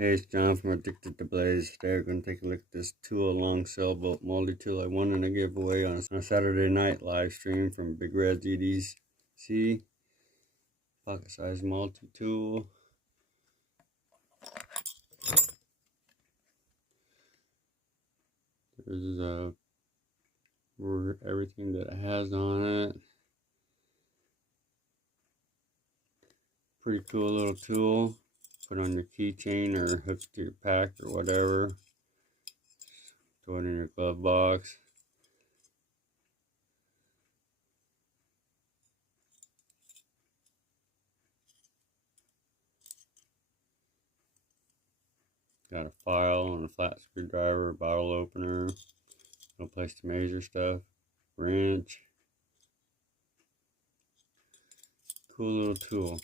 Hey, it's John from Addicted to Blaze. Today we're going to take a look at this tool, long sailboat multi-tool I won in a giveaway on a Saturday night live stream from Big Red EDC. Pocket size multi-tool. There's everything that it has on it. Pretty cool little tool. Put on your keychain or hook to your pack or whatever. Throw it in your glove box. Got a file and a flat screwdriver, bottle opener, no place to measure stuff, wrench. Cool little tool.